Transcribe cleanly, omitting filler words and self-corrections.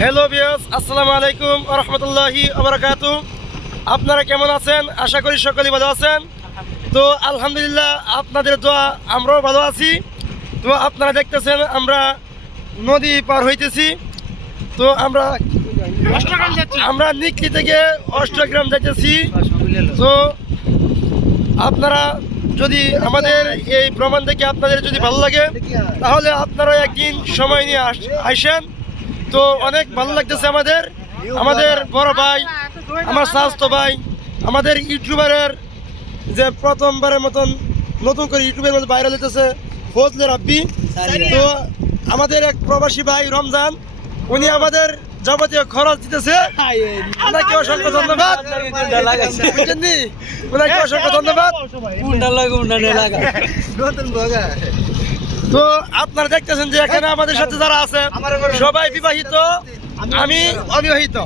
Hello viewers, আসসালামু আলাইকুম ওয়া রাহমাতুল্লাহি ওয়া বারাকাতুহু। আপনারা কেমন আছেন? আশা করি সকলেই ভালো আছেন। তো আলহামদুলিল্লাহ, আপনাদের দোয়া আমরাও ভালো আছি। তো আপনারা দেখতেছেন আমরা নদী পার হইতেছি। তো আমরা নিকলি থেকে অষ্টগ্রাম যাইতেছি। তো আপনারা যদি আমাদের এই ভ্রমণ থেকে আপনাদের যদি ভালো লাগে, তাহলে আপনারা একদিন সময় নিয়ে আসেন। তো অনেক ভালো লাগতেছে আমাদের বড় ভাই, আমার স্বাস্থ্য ভাই, আমাদের ইউটিউবারের যে প্রথমবারের মতন নতুন করে ইউটিউবের মধ্যে ভাইরাল হইতেছে ফজলে রাব্বি। তো আমাদের এক প্রবাসী ভাই রমজান, উনি আমাদের যাবতীয় খরচ দিতেছে। ওনাকে অসংখ্য ধন্যবাদ। ওনাকে অসংখ্য ধন্যবাদ। তো আপনারা দেখতেছেন যে এখানে আমাদের সাথে যারা আছে সবাই বিবাহিত, আমি অবিবাহিত।